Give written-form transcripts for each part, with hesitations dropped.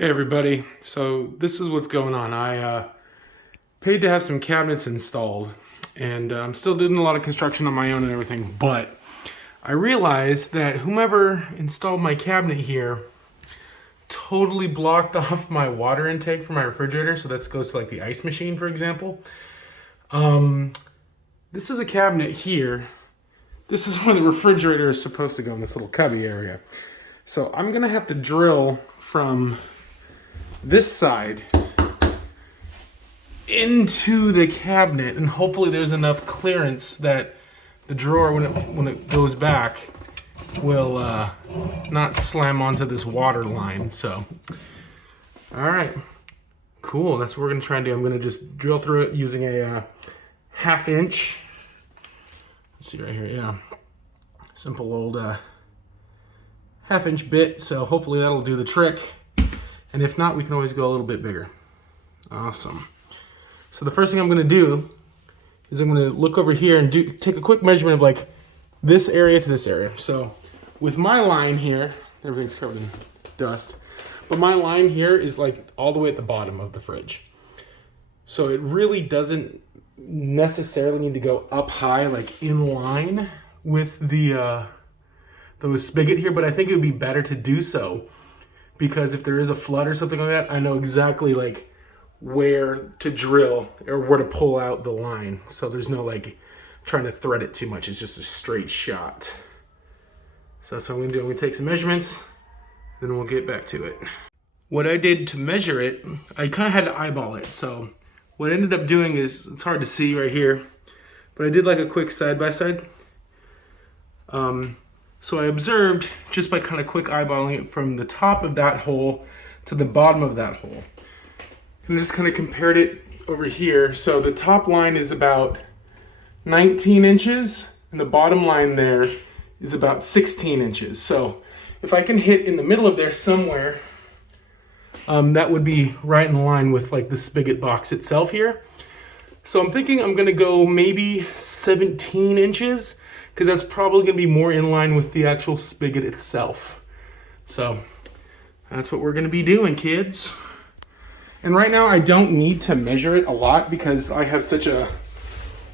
Hey everybody, so this is what's going on. I paid to have some cabinets installed, and I'm still doing a lot of construction on my own and everything, but I realized that whomever installed my cabinet here totally blocked off my water intake for my refrigerator, so that goes to like the ice machine, for example. This is a cabinet here. This is where the refrigerator is supposed to go, in this little cubby area. So I'm gonna have to drill from this side into the cabinet, and hopefully there's enough clearance that the drawer, when it goes back, will not slam onto this water line. So, all right, cool. That's what we're gonna try and do. I'm gonna just drill through it using a 1/2 inch. Let's see right here. Yeah, simple old 1/2 inch bit. So hopefully that'll do the trick. And if not, we can always go a little bit bigger. Awesome. So the first thing I'm gonna do is I'm gonna look over here and take a quick measurement of like this area to this area. So with my line here, everything's covered in dust, but my line here is like all the way at the bottom of the fridge. So it really doesn't necessarily need to go up high, like in line with the spigot here, but I think it would be better to do so, because if there is a flood or something like that, I know exactly like where to drill or where to pull out the line. So there's no like trying to thread it too much. It's just a straight shot. So that's what I'm gonna do. I'm gonna take some measurements, then we'll get back to it. What I did to measure it, I kind of had to eyeball it. So what I ended up doing is, it's hard to see right here, but I did like a quick side-by-side. So I observed just by kind of quick eyeballing it from the top of that hole to the bottom of that hole. And I just kind of compared it over here. So the top line is about 19 inches and the bottom line there is about 16 inches. So if I can hit in the middle of there somewhere, that would be right in line with like the spigot box itself here. So I'm thinking I'm gonna go maybe 17 inches, because that's probably gonna be more in line with the actual spigot itself. So that's what we're gonna be doing, kids. And right now I don't need to measure it a lot because I have such a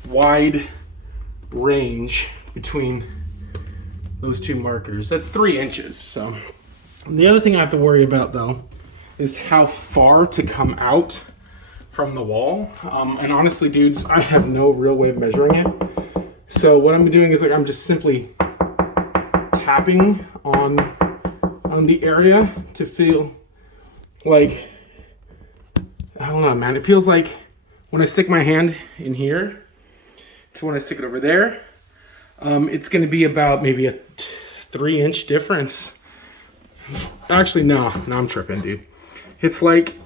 wide range between those two markers. That's 3 inches. So the other thing I have to worry about though is how far to come out from the wall. And honestly, dudes, I have no real way of measuring it. So what I'm doing is like I'm just simply tapping on the area to feel like, I don't know, man. It feels like when I stick my hand in here to when I stick it over there, it's going to be about maybe a 3-inch difference. Actually, no, I'm tripping, dude. It's like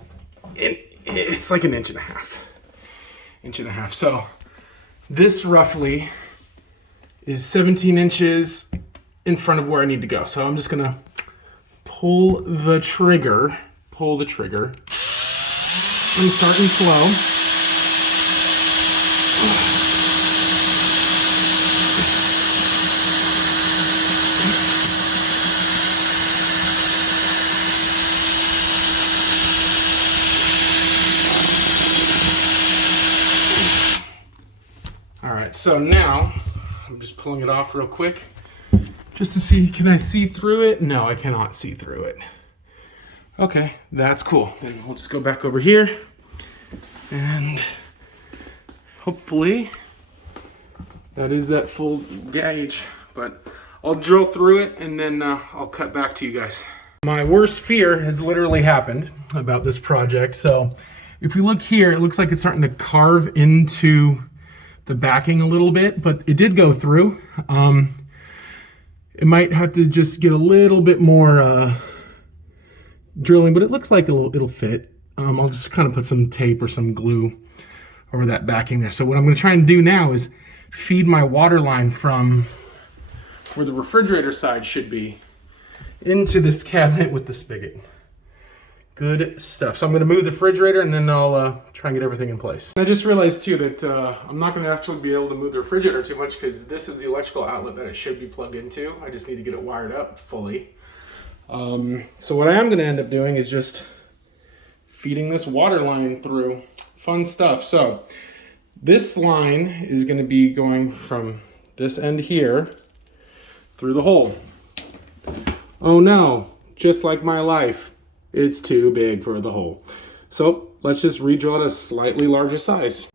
an inch and a half. Inch and a half. So this roughly is 17 inches in front of where I need to go. So I'm just gonna pull the trigger. I'm starting slow. All right, so now I'm just pulling it off real quick just to see, can I see through it? No, I cannot see through it. Okay, that's cool. Then we'll just go back over here and hopefully that is that full gauge, but I'll drill through it and then I'll cut back to you guys. My worst fear has literally happened about this project. So if we look here, it looks like it's starting to carve into the backing a little bit, but it did go through. It might have to just get a little bit more drilling, but it looks like it'll fit. I'll just kind of put some tape or some glue over that backing there. So what I'm going to try and do now is feed my water line from where the refrigerator side should be into this cabinet with the spigot. Good stuff. So I'm going to move the refrigerator and then I'll try and get everything in place. I just realized too that I'm not going to actually be able to move the refrigerator too much because this is the electrical outlet that it should be plugged into. I just need to get it wired up fully. So what I am going to end up doing is just feeding this water line through. Fun stuff. So this line is going to be going from this end here through the hole. Oh no, just like my life, it's too big for the hole. So let's just re-drill at a slightly larger size.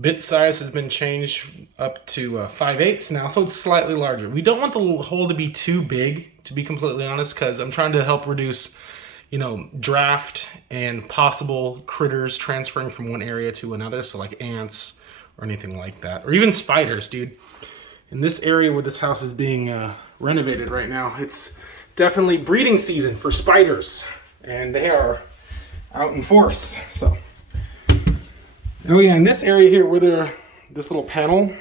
Bit size has been changed up to 5/8 now, so it's slightly larger. We don't want the hole to be too big, to be completely honest, because I'm trying to help reduce, you know, draft and possible critters transferring from one area to another, so like ants or anything like that, or even spiders, dude. In this area where this house is being renovated right now, it's definitely breeding season for spiders, and they are out in force. So, oh yeah, in this area here where this little panel,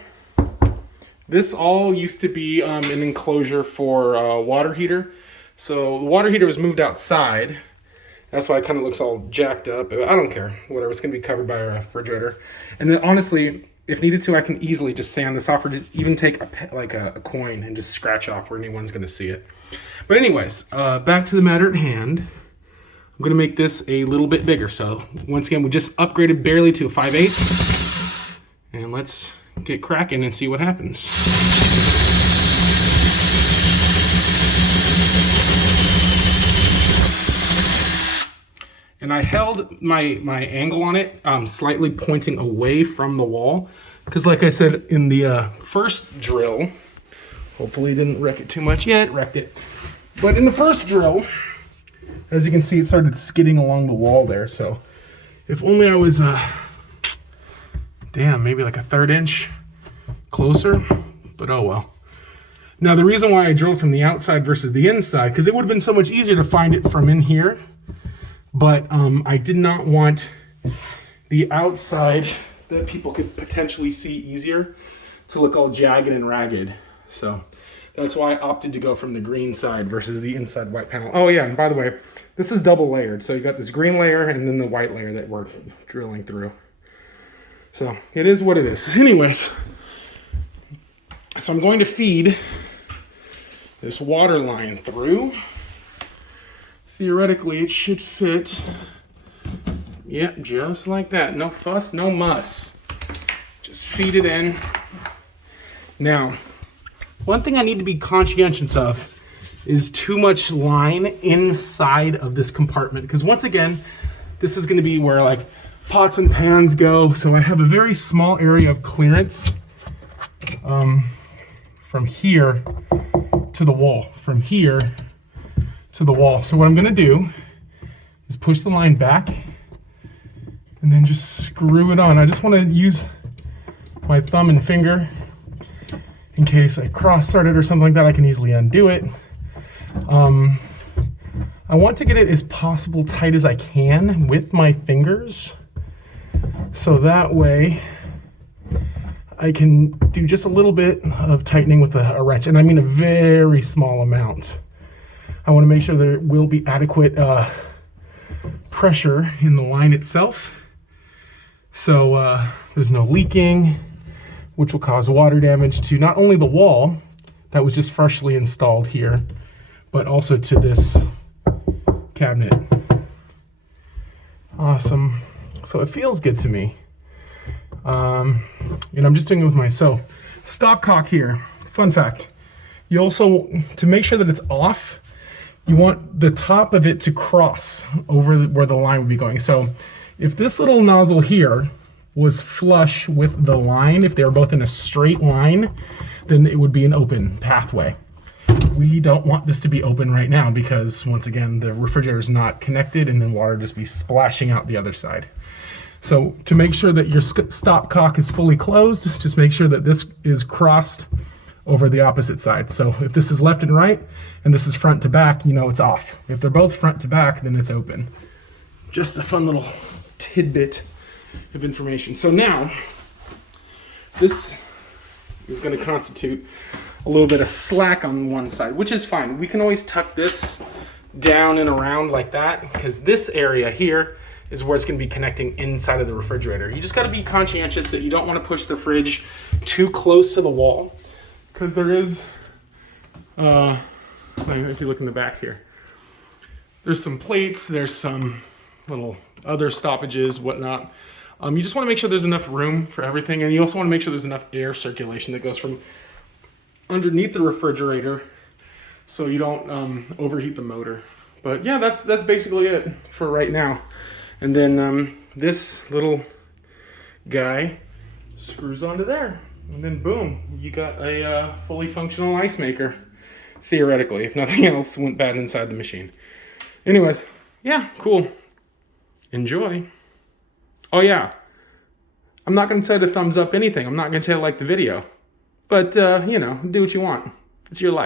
this all used to be an enclosure for a water heater. So the water heater was moved outside. That's why it kind of looks all jacked up. I don't care, whatever. It's gonna be covered by a refrigerator. And then honestly, if needed to, I can easily just sand this off, or just even take a coin and just scratch off where anyone's gonna see it. But anyways, back to the matter at hand. I'm gonna make this a little bit bigger. So once again, we just upgraded barely to a 5/8. And let's get cracking and see what happens. And I held my angle on it slightly pointing away from the wall, because like I said in the first drill, hopefully didn't wreck it too much. Yeah, it wrecked it. But in the first drill, as you can see, it started skidding along the wall there. So if only I was, maybe like a 1/3 inch closer, but oh well. Now the reason why I drilled from the outside versus the inside, because it would have been so much easier to find it from in here, but I did not want the outside that people could potentially see easier to look all jagged and ragged. So that's why I opted to go from the green side versus the inside white panel. Oh yeah, and by the way, this is double layered. So you got this green layer and then the white layer that we're drilling through. So it is what it is. Anyways, so I'm going to feed this water line through. Theoretically, it should fit. Yep, just like that. No fuss, no muss. Just feed it in. Now, one thing I need to be conscientious of is too much line inside of this compartment. Because once again, this is going to be where like pots and pans go. So I have a very small area of clearance from here to the wall. From here to the wall. So what I'm going to do is push the line back and then just screw it on. I just want to use my thumb and finger in case I cross-start it or something like that. I can easily undo it. I want to get it as possible tight as I can with my fingers, so that way I can do just a little bit of tightening with a wrench, and I mean a very small amount. I want to make sure there will be adequate pressure in the line itself, so there's no leaking, which will cause water damage to not only the wall that was just freshly installed here, but also to this cabinet. Awesome. So it feels good to me. And I'm just doing it with my, so stopcock here. Fun fact. You also, to make sure that it's off, you want the top of it to cross over where the line would be going. So if this little nozzle here was flush with the line, if they were both in a straight line, then it would be an open pathway. We don't want this to be open right now because, once again, the refrigerator is not connected and then water just be splashing out the other side. So to make sure that your stopcock is fully closed, just make sure that this is crossed over the opposite side. So if this is left and right and this is front to back, you know it's off. If they're both front to back, then it's open. Just a fun little tidbit of information. So now this is going to constitute a little bit of slack on one side, which is fine. We can always tuck this down and around like that, because this area here is where it's going to be connecting inside of the refrigerator. You just got to be conscientious that you don't want to push the fridge too close to the wall, because there is, if you look in the back here, there's some plates, there's some little other stoppages, whatnot. You just want to make sure there's enough room for everything, and you also want to make sure there's enough air circulation that goes from underneath the refrigerator so you don't overheat the motor. But yeah, that's basically it for right now. And then this little guy screws onto there, and then boom, you got a fully functional ice maker, theoretically, if nothing else went bad inside the machine. Anyways, yeah, cool. Enjoy. Oh yeah, I'm not going to tell you to thumbs up anything. I'm not going to tell you to like the video. But, you know, do what you want. It's your life.